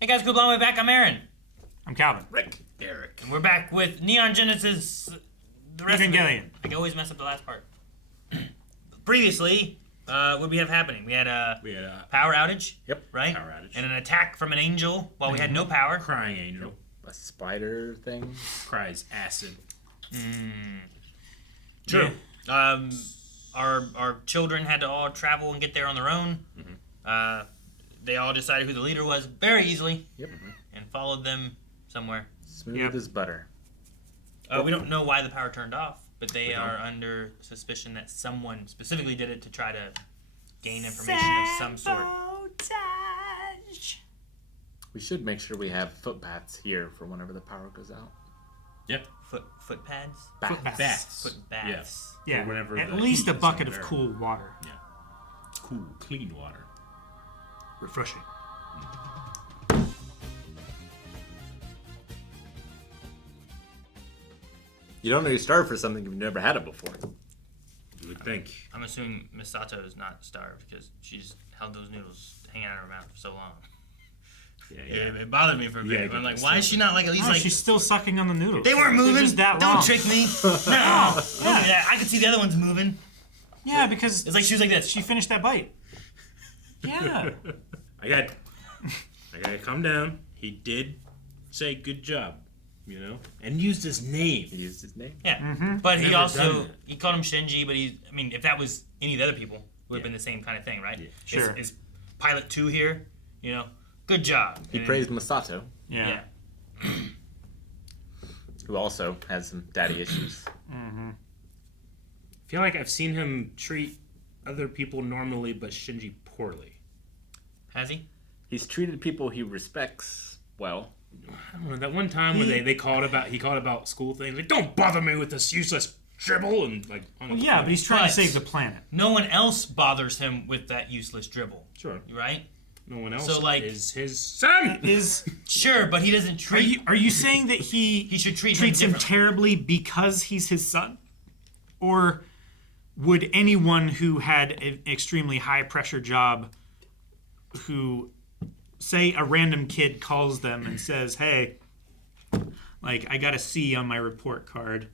Hey guys, good long way back. I'm Aaron. I'm Calvin. Rick. Eric. And we're back with Neon Genesis Evangelion. I always mess up the last part. Previously, what did we have happening? We had a power outage. Yep. Right? Power outage. And an attack from an angel while we had no power. Crying angel. A spider thing. Cries acid. True. Yeah. Our children had to all travel and get there on their own. They all decided who the leader was very easily. Yep. And followed them somewhere. Smooth as butter. We don't know why the power turned off, but they are under suspicion that someone specifically did it to try to gain information of some sort. We should make sure we have footpaths here for whenever the power goes out. Yep. Foot pads? Bats. Foot baths. Yeah. Whenever At the least a heat is bucket of unbearable. cool water. Yeah. Cool, clean water. Refreshing. You don't know you're starved for something if you've never had it before. You would think. I'm assuming Misato is not starved because she's held those noodles hanging out of her mouth for so long. Yeah. It bothered me for a bit. Yeah, I'm like, why is she not like at least No, like... she's still sucking on the noodles. They weren't They're moving. just that Don't long. trick me. No. Look at that. I could see the other ones moving. Yeah, because It's like she was like this. she finished that bite. Yeah. I gotta calm down. He did say good job, you know, and used his name. He used his name. Yeah. But he Never also done that. he called him Shinji, but if that was any of the other people, it would have been the same kind of thing, right? Yeah. Sure. Is Pilot 2 here? You know, good job. He praised Masato, Yeah. who also has some daddy issues. I feel like I've seen him treat other people normally, but Shinji poorly. Has he? He's treated people he respects well. I don't know, that one time when he called about school things, like, don't bother me with this useless dribble, and like, Well, yeah, but he's trying But- to save the planet. No one else bothers him with that useless dribble. Sure. Right? No one else So, like- is his son. Sure, but he doesn't treat... Are you saying that he should treat him treats him differently. terribly because he's his son? Or would anyone who had an extremely high pressure job, who, say a random kid calls them and says, hey, like, I got a C on my report card,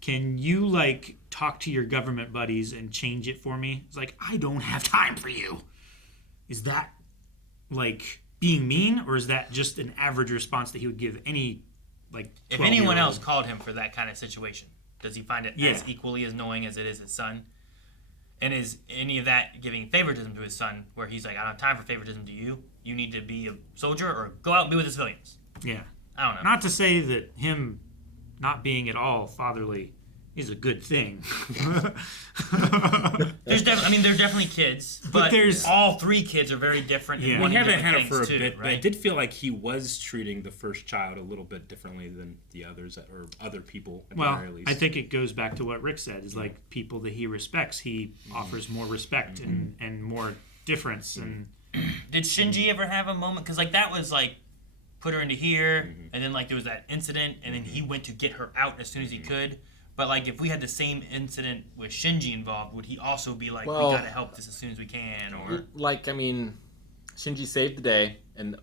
can you like talk to your government buddies and change it for me? It's like, I don't have time for you. Is that like being mean, or is that just an average response that he would give any like 12-year-old? If anyone else called him for that kind of situation, does he find it Yeah. as equally as annoying as it is his son? And is any of that giving favoritism to his son, where he's like, I don't have time for favoritism to you. You need to be a soldier or go out and be with the civilians. Yeah. I don't know. Not to say that him not being at all fatherly is a good thing. They're definitely kids, but there's- all three kids are very different. Yeah. And We wanting haven't different had it for a things too, bit, but right? I did feel like he was treating the first child a little bit differently than the others, or other people at the Well, very least. I think it goes back to what Rick said, is like people that he respects, he offers more respect and more difference. And Did Shinji ever have a moment? Because like that was like put her into here, and then like there was that incident, and then he went to get her out as soon as he could. But like if we had the same incident with Shinji involved, would he also be like, Well, we gotta help this as soon as we can? Or Like, I mean, Shinji saved the day and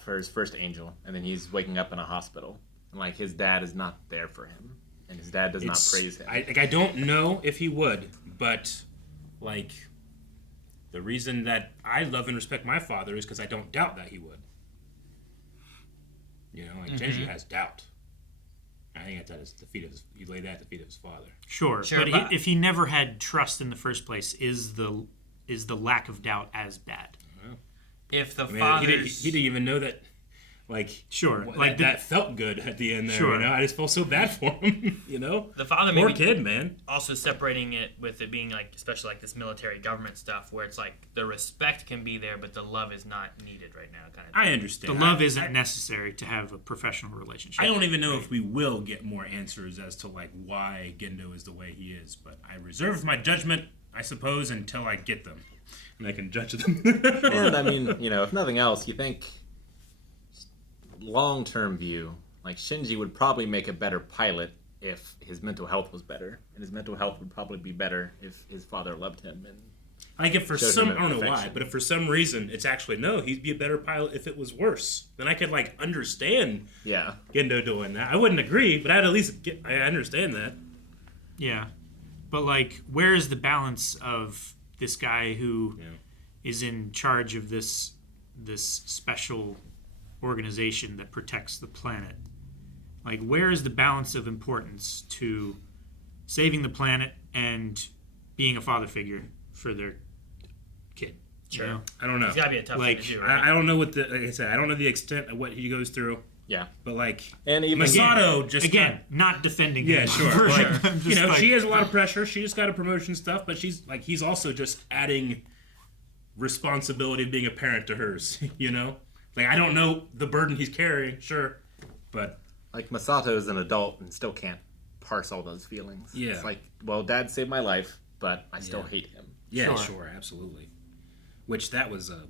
for his first angel, and then he's waking up in a hospital. And like his dad is not there for him, and his dad does not praise him. I don't know if he would, but like the reason that I love and respect my father is because I don't doubt that he would. You know, like Genji has doubt. I think that's at the feet of his. You lay that at the feet of his father. sure, but but- if he never had trust in the first place, is the lack of doubt as bad? if the I mean, father's... he didn't even know that. Like Sure, like like that felt good at the end there. Sure. You know, I just felt so bad for him. You know, The father poor maybe kid, man. also separating it with it being like, especially like this military government stuff, where it's like the respect can be there, but the love is not needed right now, kind of thing. I understand. The love isn't necessary to have a professional relationship. I don't even know if we will get more answers as to like why Gendo is the way he is, but I reserve my judgment, I suppose, until I get them, and I can judge them. And I mean, you know, if nothing else, you think long-term view, like Shinji would probably make a better pilot if his mental health was better, and his mental health would probably be better if his father loved him and Like if for Showed some, him I don't know why, affection. but if for some reason it's actually no, he'd be a better pilot if it was worse. Then I could like understand Yeah. Gendo doing that. I wouldn't agree, but I'd at least I understand that. Yeah. But, like, where is the balance of this guy who is in charge of this special organization that protects the planet? Like, where is the balance of importance to saving the planet and being a father figure for their kid? Sure. You know? I don't know. It's gotta be a tough Like, thing to do, right? I don't know what the like I said. I don't know the extent of what he goes through, Yeah. but like And even Masato just Again, not defending Yeah, him. sure. Like, I'm just you know, like- she has a lot of pressure. She just got a promotion stuff, but she's like, he's also just adding responsibility of being a parent to hers. You know, like I don't know the burden he's carrying, sure, but like Masato is an adult and still can't parse all those feelings. Yeah. It's like, well, Dad saved my life, but I still Yeah. hate him. yeah, Sure. sure, absolutely. Which that was a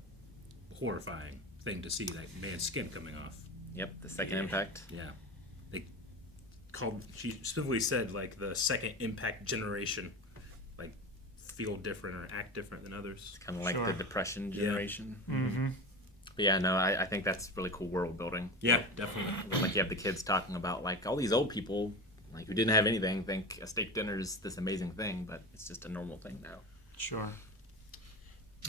horrifying thing to see, that man's skin coming off. Yep. The second impact. Yeah, they called. She specifically said like the second impact generation, like feel different or act different than others. Kind of like Sure. the Depression generation. Mm-hmm. But yeah, no, I think that's really cool world building. Yeah, definitely. Like you have the kids talking about like all these old people like who didn't have anything think a steak dinner is this amazing thing, but it's just a normal thing now. Sure.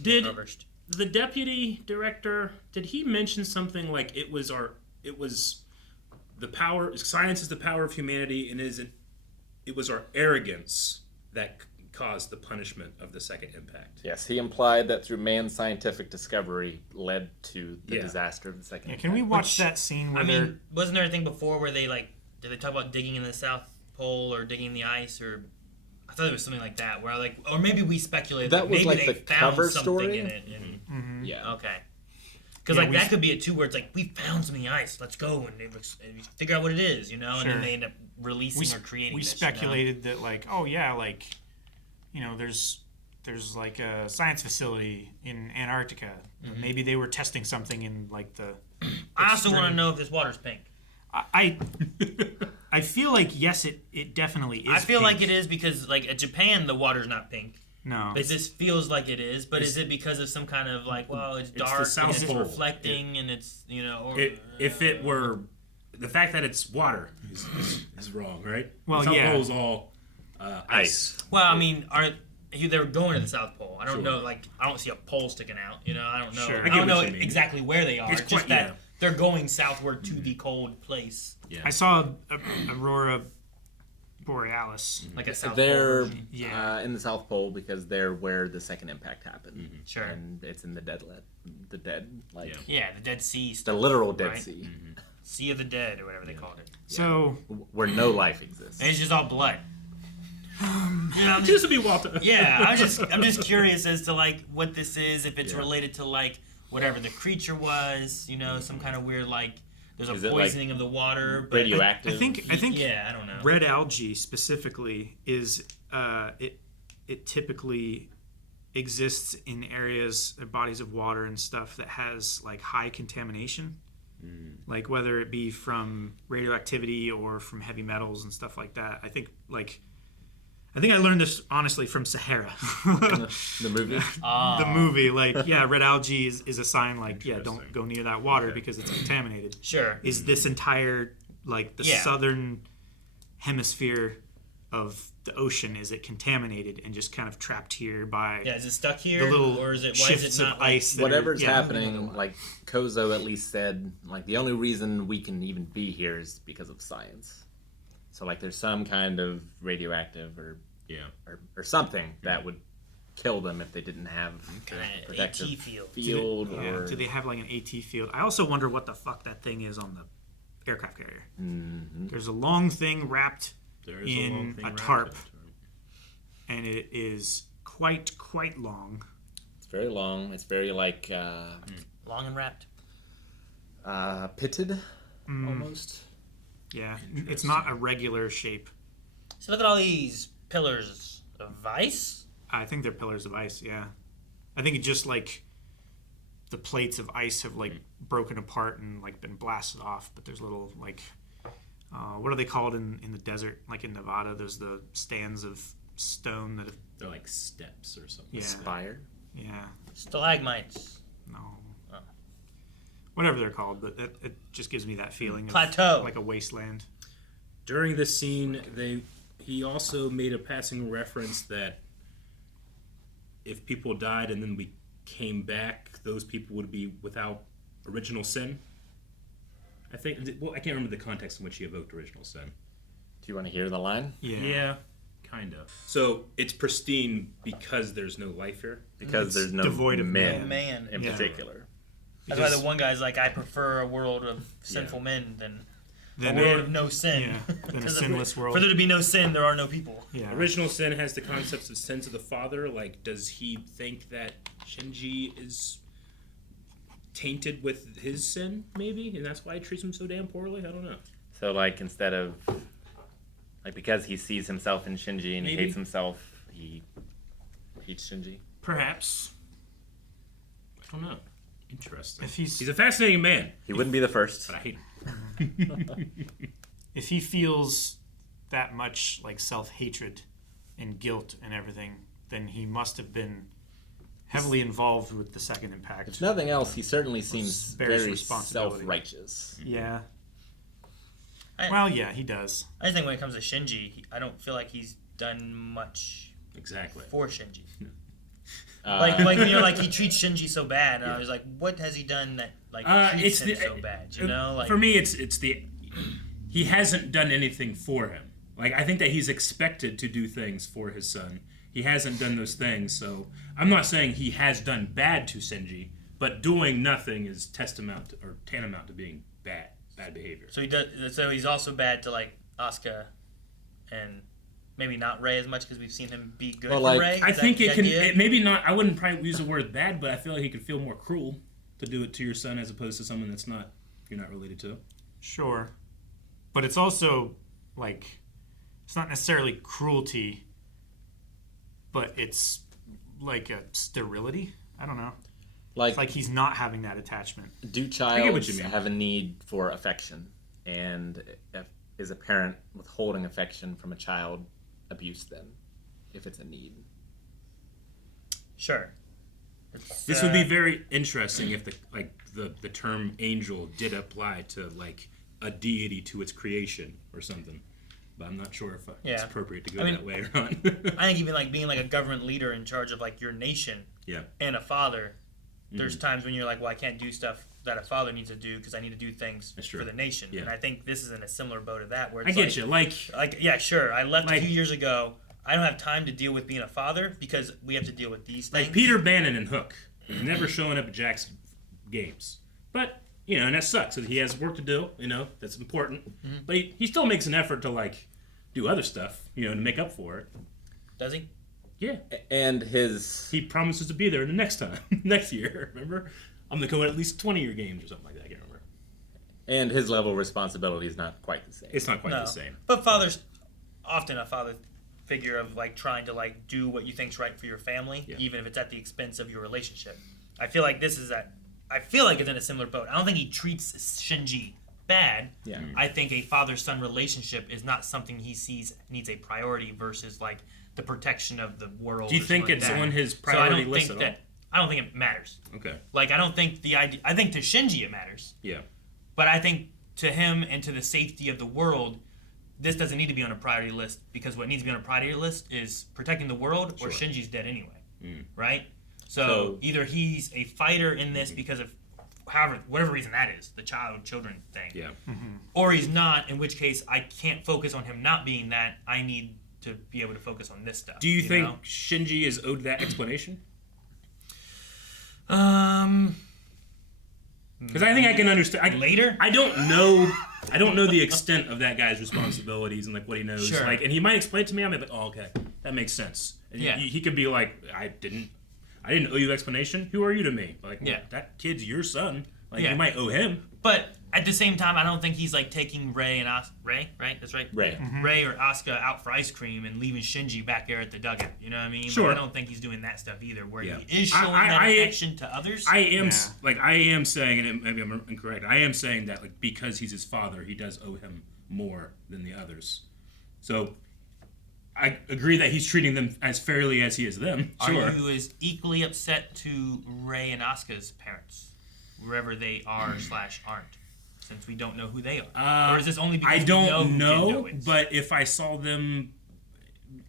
Did Reversed. the deputy director, did he mention something like it was the power, science is the power of humanity, and it was our arrogance that caused the punishment of the second impact? Yes, he implied that through man's scientific discovery led to the Yeah. disaster of the second Yeah, impact. can we watch that scene where I they're... mean, wasn't there a thing before where they like did they talk about digging in the South Pole or digging in the ice, or I thought there was something like that where like, or maybe we speculated That was maybe like they the found cover something story? in it. And, Yeah. okay. Because Yeah, like we- that could be it too, where it's like we found some in the ice. Let's go and figure out what it is, you know, and Sure. then they end up releasing or creating. we this, you know? speculated that, like, oh yeah, like, you know, there's like a science facility in Antarctica. Maybe they were testing something in like the... I also want to know if this water's pink. I feel like, yes, it definitely is. I feel pink. like it is because like at Japan the water's not pink. No. But this feels like it is, but is it because of some kind of like, well, it's the dark and South it's Pole. reflecting and it's, you know, or, If it were the fact that it's water is wrong, right? Well, the South yeah. Pole's all ice. well, I mean, they're going to the South Pole. I don't Sure. know, like, I don't see a pole sticking out, you know, I don't know. Sure. I I get don't know what you mean. exactly where they are. It's It's just quite- that yeah. they're going southward to the cold place, Yeah. I saw Aurora Borealis. like a South They're Pole version. Yeah. in the South Pole because they're where the second impact happened. Sure. And it's in the dead, like Yeah. Yeah, the Dead Sea the stuff. literal Dead right? Sea, Sea of the Dead or whatever they called it. So, where no life exists. And it's just all blood. Yeah, This would be Walter. Yeah, I'm just curious as to like what this is, if it's related to like whatever the creature was, you know, some kind of weird like there's Is a it, like, poisoning of the water. But Radioactive. I think yeah, I don't know. red algae specifically is it typically exists in areas or bodies of water and stuff that has like high contamination, like whether it be from radioactivity or from heavy metals and stuff like that. I think I learned this honestly from Sahara. The movie. The movie, like, yeah, red algae is a sign, like, yeah, don't go near that water because it's contaminated. Sure. Is this entire, like, the Yeah. southern hemisphere of the ocean, is it contaminated and just kind of trapped here by Yeah, is it stuck here, the little or is it why is shifts it not of ice? that are- Whatever's yeah. happening, like Kozo at least said, like the only reason we can even be here is because of science. So like there's some kind of radioactive or something that would kill them if they didn't have Kinda the protective AT field. field Yeah, or do they have like an AT field? I also wonder what the fuck that thing is on the aircraft carrier. There's a long thing wrapped There is a long in thing a wrapped tarp, up to it. and it is quite long. it's very long. It's very like Long and wrapped. pitted almost. Yeah, it's not a regular shape. So look at all these pillars of ice. I think they're pillars of ice, yeah. I think it just like the plates of ice have like broken apart and like been blasted off, but there's little like what are they called in the desert? Like in Nevada, there's the stands of stone that have, They're like steps or something. Yeah. Spire. yeah, Stalagmites. no. Oh. Whatever they're called, but it just gives me that feeling Plateau. of like a wasteland. During this scene, he also made a passing reference that if people died and then we came back, those people would be without original sin. I think. Well, I can't remember the context in which he evoked original sin. Do you want to hear the line? Yeah. Kind of. So it's pristine because there's no life here. Because there's no devoid of men, man. in Yeah. particular. That's why the one guy's like, I prefer a world of sinful men than a Then world of no sin. Yeah, than a 'Cause sinless world. For there to be no sin, there are no people. Yeah. Original sin has the concepts of sins of the father. Like, does he think that Shinji is tainted with his sin, maybe? And that's why he treats him so damn poorly? I don't know. So, like, instead of... Like, because he sees himself in Shinji and he Maybe. hates himself, he hates Shinji. Perhaps. I don't know. Interesting. If he's a fascinating man, He wouldn't be the first. but I hate him. if he feels that much like self-hatred and guilt and everything, then he must have been heavily involved with the second impact. If nothing else, he certainly seems Bears very responsibility. self-righteous. Yeah. I- Well, yeah, he does. I just think when it comes to Shinji, I don't feel like he's done much Exactly. for Shinji. Uh, Like you know, like he treats Shinji so bad, and I was like, what has he done that like treats him so bad? You know, like for me, it's the he hasn't done anything for him. Like, I think that he's expected to do things for his son. He hasn't done those things, so I'm not saying he has done bad to Shinji, but doing nothing is tantamount to being bad behavior. so he does. So he's also bad to like Asuka, and maybe not Rei as much because we've seen him be good Well, for like, Rei. I Is that think the it can. idea? It maybe not. I wouldn't probably use the word bad, but I feel like he could feel more cruel to do it to your son as opposed to someone that's not you're not related to. Sure. But it's also like it's not necessarily cruelty, but it's like a sterility. I don't know. like, It's like he's not having that attachment. do what childs you mean. have a need for affection? And is a parent withholding affection from a child abuse then, if it's a need? Sure. This would be very interesting if the term angel did apply to like a deity to its creation or something. But I'm not sure if it's Yeah. appropriate to go I mean, that way or not. I think even like being like a government leader in charge of like your nation Yeah. and a father, there's times when you're like, well, I can't do stuff that a father needs to do because I need to do things That's true. for the nation. Yeah. And I think this is in a similar boat of that, where I it's get you. Like, yeah, sure. I left Like- a few years ago. I don't have time to deal with being a father because we have to deal with these things. like Peter Bannon and Hook, never showing up at Jack's games. But, you know, and that sucks. He has work to do, you know, that's important. But he still makes an effort to, like, do other stuff, you know, to make up for it. Does he? Yeah. And his... He promises to be there the next time, next year, remember? I'm going to go at least 20 of your games or something like that, I can't remember. And his level of responsibility is not quite the same. It's not quite No. the same. But father's often a father figure of like trying to like do what you think's right for your family, Yeah. even if it's at the expense of your relationship. I feel like this is I feel like it's in a similar boat. I don't think he treats Shinji bad. Yeah. I think a father-son relationship is not something he sees needs a priority versus like the protection of the world. Do you or think something it's like that. on his So priority list at all? I don't think it matters. Okay. Like I don't think the idea. I think to Shinji it matters, Yeah. but I think to him and to the safety of the world, this doesn't need to be on a priority list because what needs to be on a priority list is protecting the world or Sure. Shinji's dead anyway, Mm. right? So So- either he's a fighter in this because of whatever reason that is, the children thing, Yeah. or he's not, in which case I can't focus on him not being that. I need to be able to focus on this stuff. Do you think know? Shinji is owed that explanation? Because I think I can understand. Later? I don't know. I don't know the extent of that guy's responsibilities and like what he knows. Sure. Like, and he might explain it to me. I'm like, oh, okay, that makes sense. And Yeah. he could be like, I didn't owe you explanation. Who are you to me? Like, well, Yeah. that kid's your son. Like, Yeah. you might owe him. But at the same time, I don't think he's like taking Rei and Ray, right? That's right. Rei. Rei or Asuka out for ice cream and leaving Shinji back there at the dugout. You know what I mean? Sure. Like, I don't think he's doing that stuff either, where Yeah. he is showing that affection to others. I am Yeah. I am saying, and maybe I'm incorrect. I am saying that like because he's his father, he does owe him more than the others. So I agree that he's treating them as fairly as he is them. Sure. Are you as equally upset to Rey and Asuka's parents, wherever they are / aren't? Since we don't know who they are, or is this only because I we don't know know, who Gendo is? but if I saw them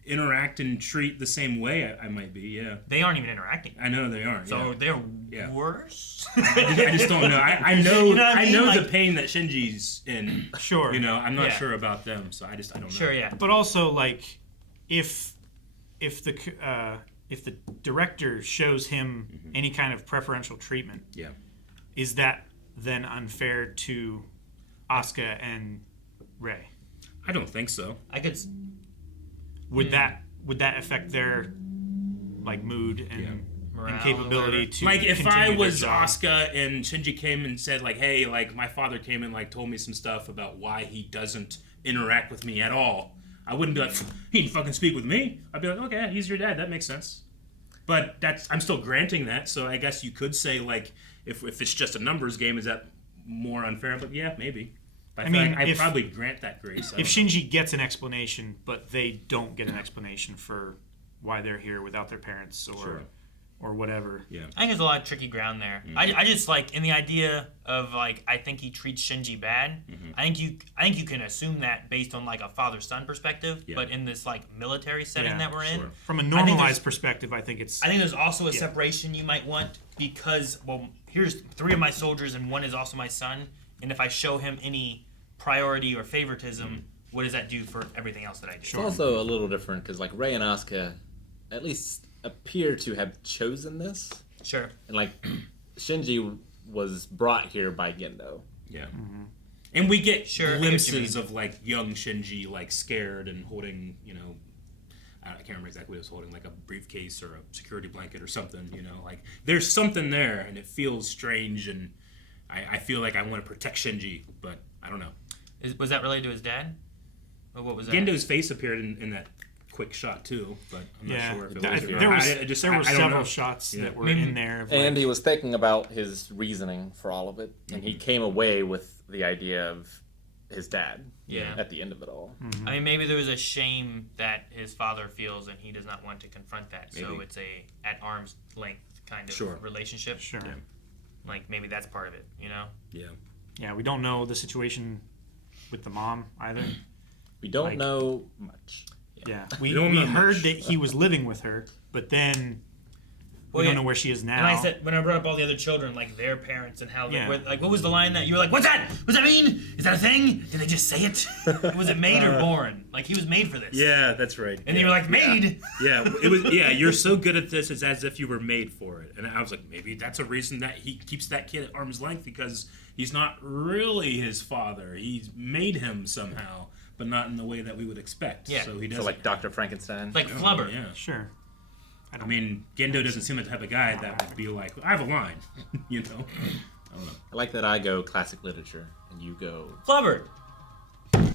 interact and treat the same way, I might be. Yeah, They aren't even interacting. I know they aren't. So yeah. they're worse. I just don't know. I know. You know what I I mean? know Like- the pain that Shinji's in. Sure. You know, I'm not Yeah. sure about them, so I don't know. Sure, yeah. But also, like, if the director shows him any kind of preferential treatment, Yeah. is that then unfair to Asuka and Rey? I don't think so. I could. Would that affect their like mood and, Morale and or capability whatever. to Like if I continue their was job? Asuka and Shinji came and said like, hey, like my father came and like told me some stuff about why he doesn't interact with me at all, I wouldn't be like, he didn't fucking speak with me. I'd be like, okay, he's your dad. That makes sense. But I'm still granting that. So I guess you could say like, if it's just a numbers game, is that more unfair? But yeah, maybe. But I mean, like I'd if- probably grant that grace. If Shinji gets an explanation, but they don't get an explanation for why they're here without their parents or Sure. or whatever. Yeah. I think there's a lot of tricky ground there. I just like in the idea of like I think he treats Shinji bad. I think you can assume that based on like a father-son perspective, Yeah. but in this like military setting Yeah, that we're in, sure. From a there's- normalized perspective, I think it's I think there's also a separation you might want because here's 3 of my soldiers and 1 is also my son, and if I show him any priority or favoritism, what does that do for everything else that I do? It's also a little different because like Rey and Asuka, at least appear to have chosen this, Sure. and like Shinji was brought here by Gendo. Yeah. And we get Sure, I get what you glimpses of like young Shinji like scared and holding, you know, I can't remember exactly what he was holding, like a briefcase or a security blanket or something, you know, like there's something there and it feels strange and I feel like I want to protect Shinji, but I don't know. Was that related to his dad? Or what was that? Gendo's face appeared in that quick shot too, but I'm not sure if it was. there were I don't several know. shots Yeah. that were in there. Of, like, And he was thinking about his reasoning for all of it, and he came away with the idea of his dad. Yeah. At the end of it all. I mean, maybe there was a shame that his father feels, and he does not want to confront that. So Maybe. it's a at arm's length kind of Sure. relationship. sure. Yeah. Like maybe that's part of it, you know? Yeah. Yeah, we don't know the situation with the mom either. We don't Like- know much. Yeah, we don't know heard much. that he was living with her, but then we Well, don't yeah. know where she is now. And I said when I brought up all the other children, like their parents and how, Yeah. like what was the line that you were like, "What's that? What's that mean? Is that a thing? Did they just say it? Was it made or born? Like he was made for this." Yeah, that's right. And then you were like, "Made." Yeah, it was. Yeah, you're so good at this. It's as if you were made for it. And I was like, maybe that's a reason that he keeps that kid at arm's length because he's not really his father. He's made him somehow, but not in the way that we would expect. Yeah. So he So doesn't. like Dr. Frankenstein. Like Flubber. Yeah. Sure. I mean, Gendo doesn't seem the type of guy that would be like, I have a line, you know. I don't know. I like that I go classic literature and you go. Flubber.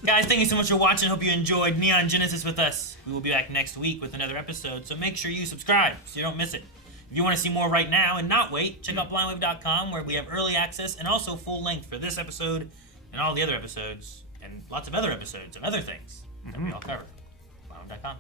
Guys, thank you so much for watching. Hope you enjoyed Neon Genesis with us. We will be back next week with another episode, so make sure you subscribe so you don't miss it. If you want to see more right now and not wait, check out blindwave.com where we have early access and also full length for this episode and all the other episodes and lots of other episodes and other things that we all cover. Blindwave.com.